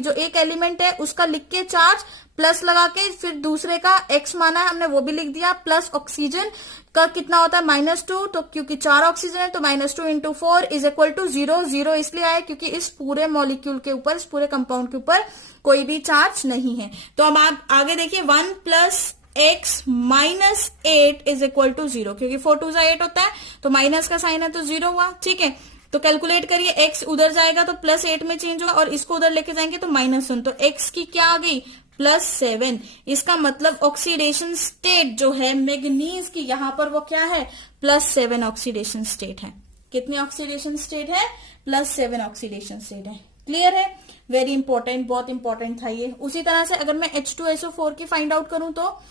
जो एक एलिमेंट है उसका लिख के चार्ज प्लस लगा के फिर दूसरे का X माना है हमने, वो भी लिख दिया, प्लस ऑक्सीजन का कितना होता है, -2, तो क्योंकि 4 ऑक्सीजन है तो -2 इंटू 4 इज इक्वल टू 0 इसलिए आया क्योंकि इस पूरे मॉलिक्यूल के ऊपर, इस पूरे कंपाउंड के ऊपर कोई भी चार्ज नहीं है। तो अब आप आगे देखिए, 1 + X - 8 इज इक्वल टू 0, क्योंकि 4 2 8 होता है तो माइनस का साइन है तो 0 हुआ, ठीक है। तो कैलकुलेट करिए, x उधर जाएगा तो +8 में चेंज होगा और इसको उधर लेके जाएंगे तो -1, तो x की क्या आ गई, +7। इसका मतलब ऑक्सीडेशन स्टेट जो है मैग्नीज की यहां पर वो क्या है, +7 ऑक्सीडेशन स्टेट है। कितनी ऑक्सीडेशन स्टेट है, +7 ऑक्सीडेशन स्टेट है। क्लियर है, वेरी इंपॉर्टेंट, बहुत इंपॉर्टेंट था ये। उसी तरह से अगर मैं H2SO4 की फाइंड आउट करूं तो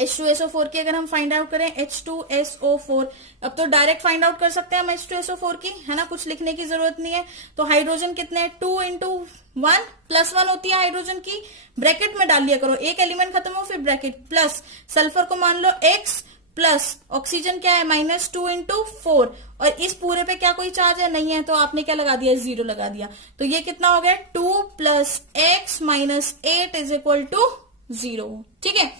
H2SO4 की अगर हम फाइंड आउट करें, H2SO4, अब तो डायरेक्ट फाइंड आउट कर सकते हैं हम H2SO4 की, है ना, कुछ लिखने की जरूरत नहीं है। तो हाइड्रोजन कितने हैं, 2 × 1 +1 होती है हाइड्रोजन की, ब्रैकेट में डाल लिया करो, एक एलिमेंट खत्म हो फिर ब्रैकेट, प्लस सल्फर को मान लो X, प्लस ऑक्सीजन क्या है -2 × 4, और इस पूरे पे क्या कोई चार्ज है, नहीं है, तो आपने क्या लगा दिया, 0 लगा दिया। तो ये कितना हो गया, 2 + X - 8 = 0। ठीक है,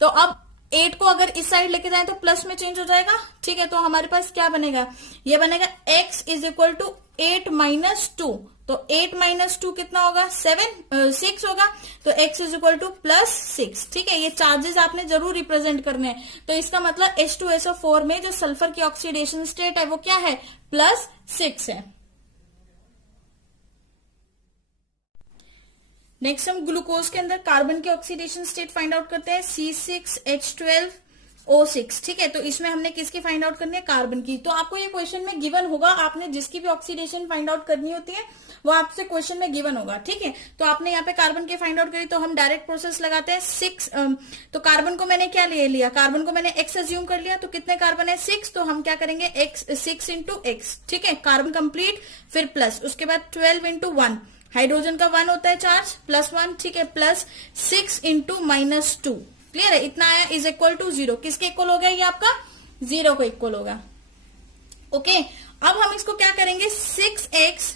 तो अब 8 को अगर इस साइड लेके जाए तो प्लस में चेंज हो जाएगा। ठीक है, तो हमारे पास क्या बनेगा, ये बनेगा X = 8 - 2, तो 8 - 2 कितना होगा, 6 होगा, तो X = +6। ठीक है, ये चार्जेस आपने जरूर रिप्रेजेंट करने हैं। तो इसका मतलब H2SO4 में जो सल्फर की ऑक्सीडेशन स्टेट है वो क्या है, +6 है। नेक्स्ट हम ग्लूकोज के अंदर कार्बन की ऑक्सीडेशन स्टेट फाइंड आउट करते हैं, C6H12O6। ठीक है, तो इसमें हमने किसकी फाइंड आउट करनी है, कार्बन की। तो आपको ये क्वेश्चन में गिवन होगा, आपने जिसकी भी ऑक्सीडेशन फाइंड आउट करनी होती है वो आपसे क्वेश्चन में गिवन होगा। ठीक है, तो आपने यहाँ पे कार्बन की फाइंड आउट करी, तो हम डायरेक्ट प्रोसेस लगाते हैं। 6 तो कार्बन को मैंने क्या ले लिया, कार्बन को मैंने X अज्यूम कर लिया, तो कितने कार्बन है, 6, तो हम क्या करेंगे, X 6 × X। ठीक है, कार्बन कंप्लीट, फिर प्लस, उसके बाद 12 × 1, हाइड्रोजन का 1 होता है चार्ज, +1। ठीक है, प्लस 6 × -2, क्लियर है, इतना आया, = 0। किसके इक्वल हो गया, ये आपका 0 को इक्वल होगा। ओके, अब हम इसको क्या करेंगे, 6x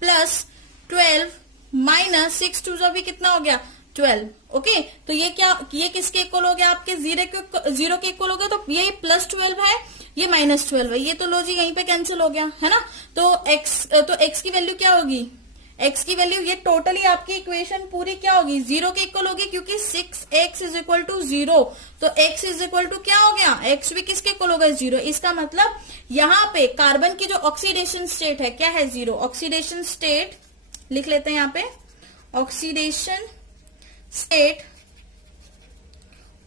+ 12 - 6 2 जो भी कितना हो गया, 12। ओके, तो ये क्या, ये किसके इक्वल हो गया, आपके 0 के इक्वल हो गया। तो ये +12 है, ये -12 है, ये तो लो जी यहीं पे कैंसिल हो गया, है ना। तो x की वैल्यू क्या होगी, x की वैल्यू, ये टोटली आपकी इक्वेशन पूरी क्या होगी, 0 के इक्वल होगी, क्योंकि 6x = 0। तो x = क्या हो गया, x भी किसके इक्वल होगा, 0। इसका मतलब यहाँ पे कार्बन की जो ऑक्सीडेशन स्टेट है क्या है, 0। ऑक्सीडेशन स्टेट लिख लेते हैं यहाँ पे, oxidation state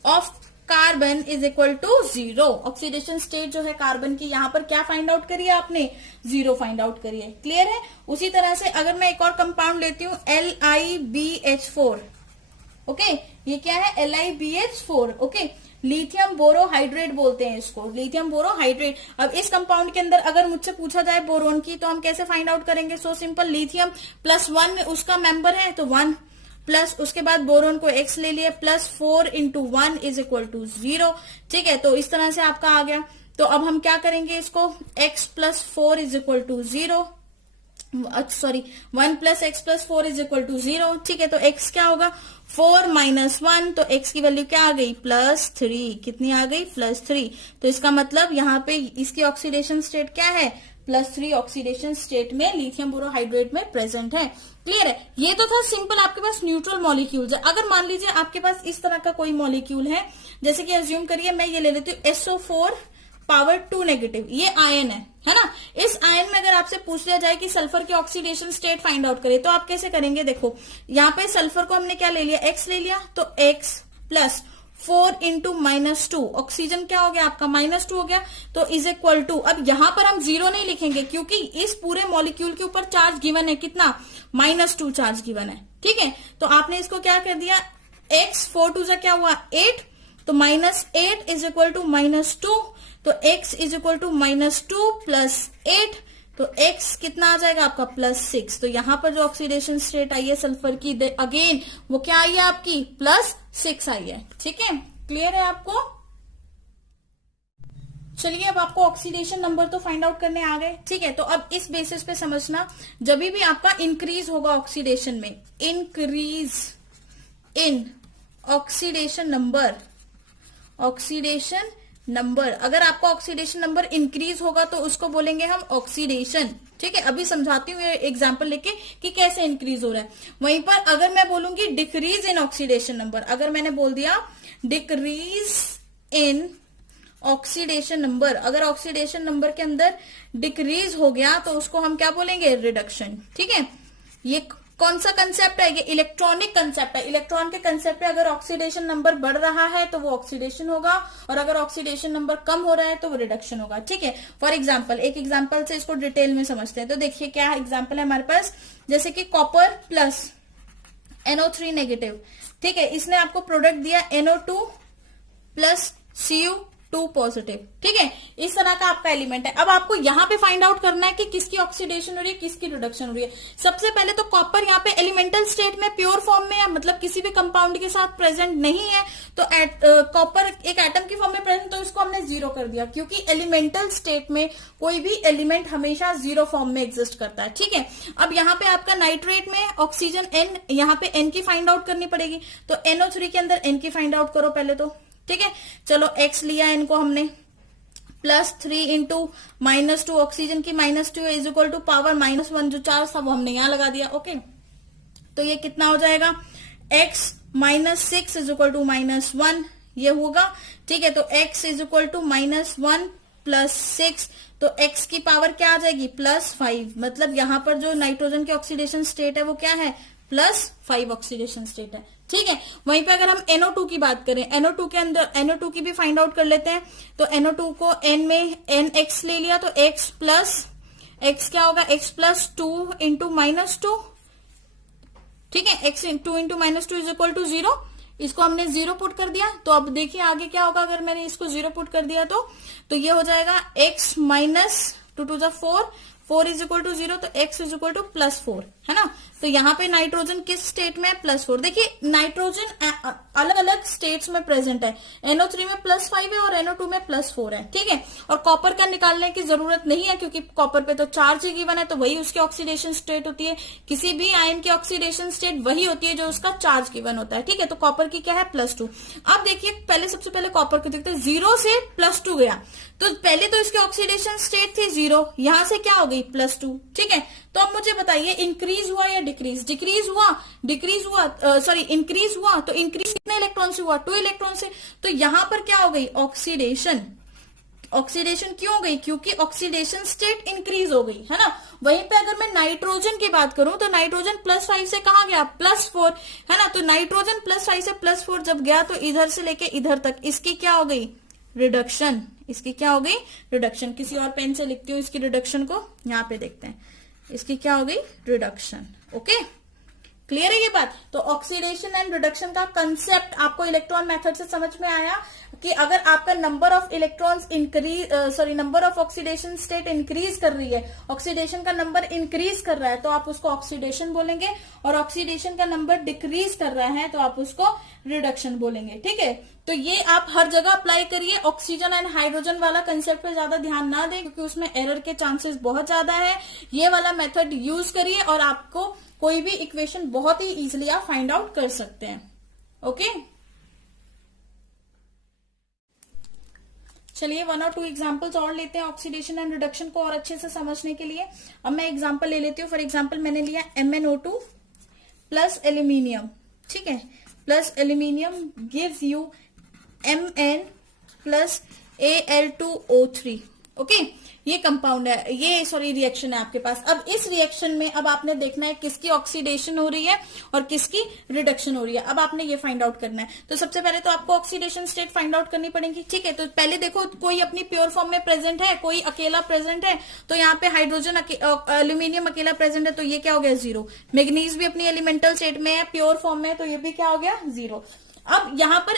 of carbon = 0। Oxidation state जो है कार्बन की, यहां पर क्या फाइंड आउट करिए आपने, 0 फाइंड आउट करिए। क्लियर है। उसी तरह से अगर मैं एक और कंपाउंड लेती हूं, LiBH4। ओके, ये क्या है, LiBH4। ओके, लिथियम बोरोहाइड्रेट बोलते हैं इसको, लिथियम बोरोहाइड्रेट। अब इस कंपाउंड के अंदर अगर मुझसे पूछा जाए बोरोन की, तो हम कैसे फाइंड आउट करेंगे, सो सिंपल, लिथियम +1 उसका मेंबर है तो 1, प्लस उसके बाद बोरोन को X ले लिया, +4 × 1 = 0। ठीक है, तो इस तरह से आपका आ गया। तो अब हम क्या करेंगे इसको, X + 4 = 0, सॉरी 1 + X + 4 = 0। ठीक है, तो X क्या होगा, 4 - 1, तो X की वैल्यू क्या आ गई, +3। कितनी आ गई, +3। तो इसका मतलब यहाँ पे इसकी ऑक्सीडेशन स्टेट क्या है, +3 ऑक्सीडेशन स्टेट में लिथियम बोरोहाइड्रेट में प्रेजेंट है। क्लियर है, ये तो था सिंपल आपके पास न्यूट्रल मॉलिक्यूल्स है। अगर मान लीजिए आपके पास इस तरह का कोई मॉलिक्यूल है, जैसे कि अज्यूम करिए मैं ये ले लेती हूँ SO4⁻2-, ये आयन है ना। इस आयन में अगर आपसे पूछ लिया जाए कि सल्फर की ऑक्सीडेशन स्टेट फाइंड आउट करें, तो आप कैसे करेंगे, देखो यहाँ पे सल्फर को हमने क्या ले लिया, X ले लिया, तो X + 4 × -2, ऑक्सीजन क्या हो गया आपका, -2 हो गया, तो = अब यहां पर हम 0 नहीं लिखेंगे, क्योंकि इस पूरे मॉलिक्यूल के ऊपर चार्ज गिवन है, कितना, -2 चार्ज गिवन है। ठीक है, तो आपने इसको क्या कर दिया, X 4 2 क्या हुआ, 8, तो -8 = -2, तो X = -2 + 8, तो X कितना आ जाएगा आपका, +6। तो यहां पर जो ऑक्सीडेशन स्टेट आई है सल्फर की, अगेन वो क्या आई है आपकी, +6 आई है। ठीक है, क्लियर है आपको। चलिए, अब आपको ऑक्सीडेशन नंबर तो फाइंड आउट करने आ गए। ठीक है, तो अब इस बेसिस पे समझना, जब भी आपका इंक्रीज होगा ऑक्सीडेशन में, इंक्रीज इन ऑक्सीडेशन नंबर, अगर आपका ऑक्सीडेशन नंबर इंक्रीज होगा तो उसको बोलेंगे हम ऑक्सीडेशन। ठीक है, अभी समझाती हूँ एग्जांपल लेके कि कैसे इंक्रीज हो रहा है। वहीं पर अगर मैं बोलूंगी डिक्रीज इन ऑक्सीडेशन नंबर, अगर मैंने बोल दिया डिक्रीज इन ऑक्सीडेशन नंबर, अगर ऑक्सीडेशन नंबर के अंदर डिक्रीज हो गया तो उसको हम क्या बोलेंगे, रिडक्शन। ठीक है, ये कौन सा कंसेप्ट है ये? इलेक्ट्रॉनिक कंसेप्ट है। इलेक्ट्रॉन के कंसेप्ट पे अगर ऑक्सीडेशन नंबर बढ़ रहा है तो वो ऑक्सीडेशन होगा, और अगर ऑक्सीडेशन नंबर कम हो रहा है तो वो रिडक्शन होगा। ठीक है, फॉर एग्जाम्पल एक एग्जाम्पल से इसको डिटेल में समझते हैं। तो देखिए क्या एग्जाम्पल है हमारे पास, जैसे कि कॉपर प्लस NO3 नेगेटिव। ठीक है, इसने आपको प्रोडक्ट दिया NO2 प्लस Cu2 पॉजिटिव। ठीक है, इस तरह का आपका एलिमेंट है। अब आपको यहाँ पे फाइंड आउट करना है कि किसकी ऑक्सीडेशन हो रही है, किसकी रिडक्शन हो रही है। सबसे पहले तो कॉपर यहाँ पे एलिमेंटल स्टेट में प्योर फॉर्म में है, मतलब किसी भी कंपाउंड के साथ प्रेजेंट नहीं है। तो कॉपर एक एटम की फॉर्म में प्रेजेंट, तो इसको हमने जीरो कर दिया, क्योंकि एलिमेंटल स्टेट में कोई भी एलिमेंट हमेशा जीरो फॉर्म में एग्जिस्ट करता है। ठीक है, अब यहाँ पे आपका नाइट्रेट में ऑक्सीजन N, यहाँ पे N की फाइंड आउट करनी पड़ेगी। तो NO3 के अंदर N की फाइंड आउट करो पहले तो। ठीक है, चलो X लिया इनको हमने, +3 इंटू -2, ऑक्सीजन की -2 इज इक्वल टू पावर -1, जो चार्ज था वो हमने यहां लगा दिया। ओके, तो ये कितना हो जाएगा, X -6 इज इक्वल टू -1, ये होगा। ठीक है, तो X इज इक्वल टू -1 + 6, तो X की पावर क्या आ जाएगी, +5। मतलब यहां पर जो नाइट्रोजन की ऑक्सीडेशन स्टेट है वो क्या है, +5 ऑक्सीडेशन स्टेट है। ठीक है, वहीं पे अगर हम NO2 की बात करें, NO2 के अंदर NO2 की भी फाइंड आउट कर लेते हैं। तो NO2 को N में NX ले लिया, तो X क्या होगा, X +2 इंटू -2। ठीक है, X 2 into -2 is equal to 0। इसको हमने 0 पुट कर दिया। तो अब देखिए आगे क्या होगा, अगर मैंने इसको 0 पुट कर दिया तो ये हो जाएगा X -2 2 × 4, 4 इज इक्वल टू 0, तो X इज इक्वल टू +4, है ना। तो यहाँ पे नाइट्रोजन किस स्टेट में है, +4। देखिए नाइट्रोजन अलग अलग स्टेट्स में प्रेजेंट है। NO3 में +5 है और NO2 में +4 है। ठीक है, और कॉपर का निकालने की जरूरत नहीं है, क्योंकि कॉपर पे तो चार्ज ही गिवन है, तो वही उसकी ऑक्सीडेशन स्टेट होती है। किसी भी आयन की ऑक्सीडेशन स्टेट वही होती है जो उसका चार्ज गिवन होता है। ठीक है, तो कॉपर की क्या है, +2। अब देखिए पहले सबसे पहले कॉपर को देखते हैं, 0 से +2 गया, तो पहले तो इसकी ऑक्सीडेशन स्टेट थी 0, यहां से क्या हो गई, +2। ठीक है, तो अब मुझे बताइए इंक्रीज हुआ या डिक्रीज? इंक्रीज हुआ। तो इंक्रीज कितने इलेक्ट्रॉन से हुआ, 2 इलेक्ट्रॉन से। तो यहां पर क्या हो गई, ऑक्सीडेशन क्यों हो गई, क्योंकि ऑक्सीडेशन स्टेट इंक्रीज हो गई, है ना। वहीं पे अगर मैं नाइट्रोजन की बात करूं तो नाइट्रोजन +5 से कहां गया, +4, है ना। तो नाइट्रोजन +5 से +4 जब गया तो इधर से लेके इधर तक इसकी क्या हो गई, रिडक्शन। इसकी क्या हो गई, रिडक्शन। किसी और पेन से लिखती हूँ इसकी रिडक्शन को, यहां पे देखते हैं इसकी क्या हो गई, रिडक्शन। ओके, क्लियर है ये बात। तो ऑक्सीडेशन एंड रिडक्शन का कंसेप्ट आपको इलेक्ट्रॉन मेथड से समझ में आया कि अगर आपका number of electrons number of oxidation state increase कर रही है, ऑक्सीडेशन का नंबर इंक्रीज कर रहा है तो आप उसको ऑक्सीडेशन बोलेंगे, और ऑक्सीडेशन का नंबर डिक्रीज कर रहा है तो आप उसको रिडक्शन बोलेंगे। ठीक है, तो ये आप हर जगह अप्लाई करिए। ऑक्सीजन एंड हाइड्रोजन वाला कंसेप्ट पे ज्यादा ध्यान ना दें, क्योंकि उसमें एरर के चांसेस बहुत ज्यादा है। ये वाला मेथड यूज करिए और आपको कोई भी इक्वेशन बहुत ही इजीली आप फाइंड आउट कर सकते हैं। ओके, चलिए 1 और 2 एग्जांपल्स और लेते हैं ऑक्सीडेशन एंड रिडक्शन को और अच्छे से समझने के लिए। अब मैं एग्जांपल ले लेती हूँ। फॉर एग्जांपल मैंने लिया MnO2 प्लस एल्यूमिनियम। ठीक है, plus aluminium gives you Mn plus Al2O3। Okay, ये कंपाउंड है, ये रिएक्शन है आपके पास। अब इस रिएक्शन में अब आपने देखना है किसकी ऑक्सीडेशन हो रही है और किसकी रिडक्शन हो रही है। अब आपने ये फाइंड आउट करना है। तो सबसे पहले तो आपको ऑक्सीडेशन स्टेट फाइंड आउट करनी पड़ेगी। ठीक है, तो पहले देखो कोई अपनी प्योर फॉर्म में प्रेजेंट है, कोई अकेला प्रेजेंट है। तो यहाँ पे हाइड्रोजन एल्यूमिनियम अकेला प्रेजेंट है, तो ये क्या हो गया, 0। मैग्नीज भी अपनी एलिमेंटल स्टेट में है, प्योर फॉर्म में है, तो ये भी क्या हो गया, 0। अब यहाँ पर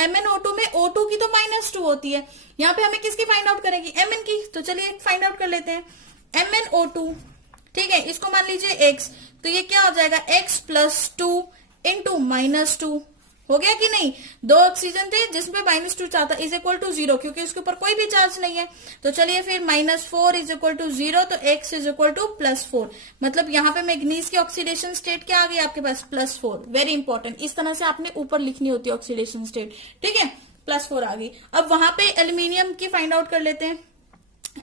MnO2 में O2 की तो -2 होती है, यहाँ पे हमें किसकी फाइंड आउट करेगी, Mn की। तो चलिए फाइंड आउट कर लेते हैं MnO2। ठीक है, इसको मान लीजिए X, तो ये क्या हो जाएगा, X +2 इंटू -2 हो गया कि नहीं। 2 ऑक्सीजन थे जिसमें -2 चाहता इज इक्वल टू 0, क्योंकि उसके ऊपर कोई भी चार्ज नहीं है। तो चलिए फिर -4 इज इक्वल टू 0, तो X इज इक्वल टू +4। मतलब यहाँ पे मैग्नीज की ऑक्सीडेशन स्टेट क्या आ गई आपके पास, +4। वेरी इंपॉर्टेंट, इस तरह से आपने ऊपर लिखनी होती है ऑक्सीडेशन स्टेट। ठीक है, +4 आ गई। अब वहां पे एल्यूमिनियम की फाइंड आउट कर लेते हैं।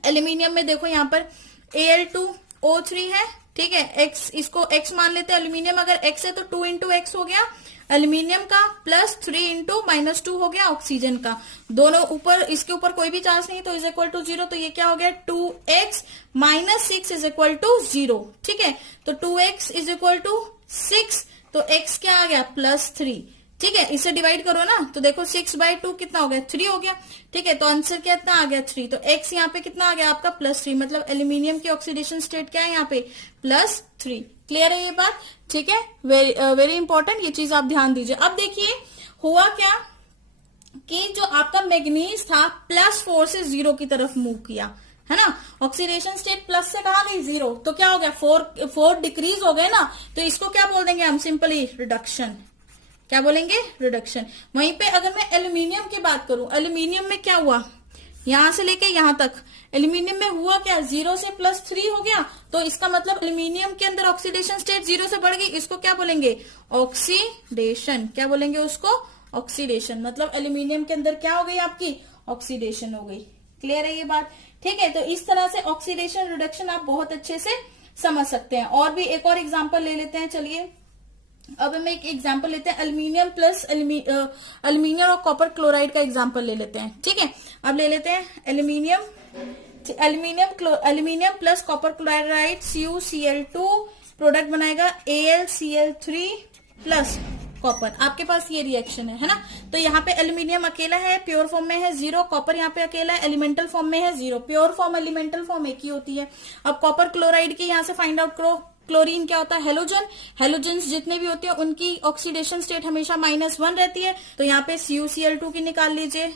एल्यूमिनियम में देखो यहाँ पर Al2O3 है। ठीक है, X, इसको X मान लेते हैं। एल्यूमिनियम अगर X है तो 2 × X हो गया, एल्यूमिनियम का +3 इंटू -2 हो गया ऑक्सीजन का, दोनों ऊपर, इसके ऊपर कोई भी चार्ज नहीं तो इज इक्वल टू 0, तो ये क्या हो गया 2x - 6 इज इक्वल टू 0। ठीक है, तो 2x इज इक्वल टू 6, तो x क्या आ गया +3। ठीक है, इसे डिवाइड करो ना, तो देखो 6/2 कितना हो गया 3 हो गया। ठीक है, तो आंसर कितना आ गया 3, तो x यहाँ पे कितना आ गया आपका +3, मतलब एल्यूमिनियम की ऑक्सीडेशन स्टेट क्या है यहाँ पे +3। क्लियर है ये बात? ठीक है, वेरी इंपॉर्टेंट, ये चीज आप ध्यान दीजिए। अब देखिए हुआ क्या कि जो आपका मैग्नीज था +4 से 0 की तरफ मूव किया, है ना, ऑक्सीडेशन स्टेट प्लस से कहा गई 0, तो क्या हो गया 4 डिक्रीज हो गए ना, तो इसको क्या बोल देंगे हम सिंपली रिडक्शन। क्या बोलेंगे रिडक्शन। वहीं पे अगर मैं एल्यूमिनियम की बात करूं, एल्यूमिनियम में क्या हुआ, यहां से लेके यहां तक एल्यूमिनियम में हुआ क्या 0 से +3 हो गया, तो इसका मतलब एल्यूमिनियम के अंदर ऑक्सीडेशन स्टेट 0 से बढ़ गई, इसको क्या बोलेंगे ऑक्सीडेशन। क्या बोलेंगे उसको ऑक्सीडेशन, मतलब एल्यूमिनियम के अंदर क्या हो गई आपकी ऑक्सीडेशन हो गई। क्लियर है ये बात? ठीक है, तो इस तरह से ऑक्सीडेशन रिडक्शन आप बहुत अच्छे से समझ सकते हैं। और भी एक और एग्जाम्पल ले लेते हैं, चलिए अब हम एक एग्जांपल लेते हैं, एल्यूमिनियम प्लस एल्यूमिनियम और कॉपर क्लोराइड का एग्जांपल ले लेते हैं। ठीक है, अब ले लेते हैं aluminium plus copper chloride CuCl2 product बनाएगा AlCl3 प्लस कॉपर। आपके पास ये रिएक्शन है ना, तो यहाँ पे एल्यूमिनियम अकेला है, प्योर फॉर्म में है 0, कॉपर यहाँ पे अकेला है, एलिमेंटल फॉर्म में है 0। प्योर फॉर्म एलिमेंटल फॉर्म एक ही होती है। अब कॉपर क्लोराइड की यहाँ से फाइंड आउट करो, क्लोरीन क्या होता है हेलोजन, हेलोजन जितने भी होते हैं उनकी ऑक्सीडेशन स्टेट हमेशा -1 रहती है, तो यहाँ पे CuCl2 की निकाल लीजिए।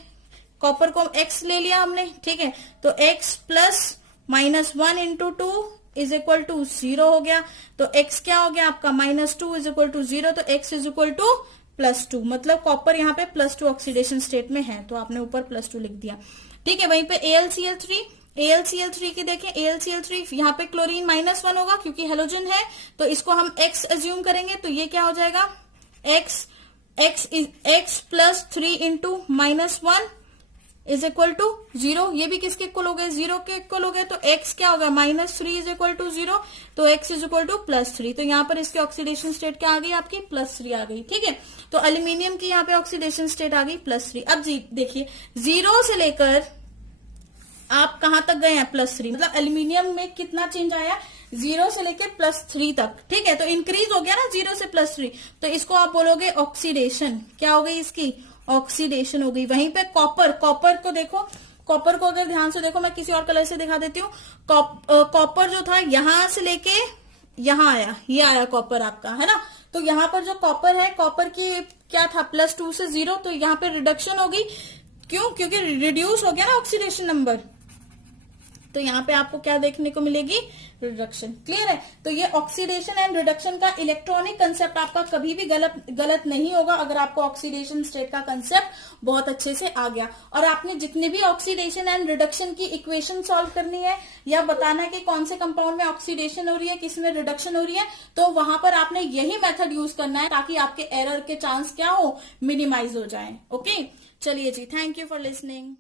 कॉपर को x ले लिया हमने, ठीक है, तो x plus -1 into 2 is equal to 0 हो गया, तो x क्या हो गया आपका -2 इज इक्वल टू 0, तो x इज इक्वल टू +2, मतलब कॉपर यहाँ पे +2 ऑक्सीडेशन स्टेट में है, तो आपने ऊपर +2 लिख दिया। ठीक है, वहीं पे AlCl3 की देखें, AlCl3 यहाँ पे क्लोरीन -1 होगा क्योंकि हेलोजन है, तो इसको हम x एज्यूम करेंगे, तो ये क्या हो जाएगा x plus 3 into -1 is equal to 0। ये भी किसके इक्वल हो गए 0 के इक्वल हो गए, तो x क्या होगा -3 इज इक्वल टू 0, तो x इज इक्वल टू +3, तो यहाँ पर इसकी ऑक्सीडेशन स्टेट क्या आ गई आपकी +3 आ गई। ठीक है, तो एल्यूमिनियम की यहाँ पे ऑक्सीडेशन स्टेट आ गई +3। अब देखिए 0 से लेकर आप कहां तक गए हैं +3, मतलब एल्यूमिनियम में कितना चेंज आया 0 से लेकर +3 तक। ठीक है, तो इंक्रीज हो गया ना 0 से +3, तो इसको आप बोलोगे ऑक्सीडेशन। क्या हो गई इसकी ऑक्सीडेशन हो गई। वहीं पे कॉपर को देखो, कॉपर को अगर ध्यान से देखो, मैं किसी और कलर से दिखा देती हूँ। कॉपर जो था यहां से लेके यहां आया, ये आया कॉपर आपका, है ना, तो यहाँ पर जो कॉपर है, कॉपर की क्या था +2 से 0, तो यहाँ पे रिडक्शन होगी। क्यों? क्योंकि रिड्यूस हो गया ना ऑक्सीडेशन नंबर, तो यहाँ पे आपको क्या देखने को मिलेगी रिडक्शन। क्लियर है? तो ये ऑक्सीडेशन एंड रिडक्शन का इलेक्ट्रॉनिक कंसेप्ट आपका कभी भी गलत नहीं होगा अगर आपको ऑक्सीडेशन स्टेट का कंसेप्ट बहुत अच्छे से आ गया। और आपने जितने भी ऑक्सीडेशन एंड रिडक्शन की इक्वेशन सॉल्व करनी है या बताना है कि कौन से कंपाउंड में ऑक्सीडेशन हो रही है, किस में रिडक्शन हो रही है, तो वहां पर आपने यही मेथड यूज करना है ताकि आपके एरर के चांस क्या हो, मिनिमाइज हो जाए। ओके, चलिए जी, थैंक यू फॉर लिसनिंग।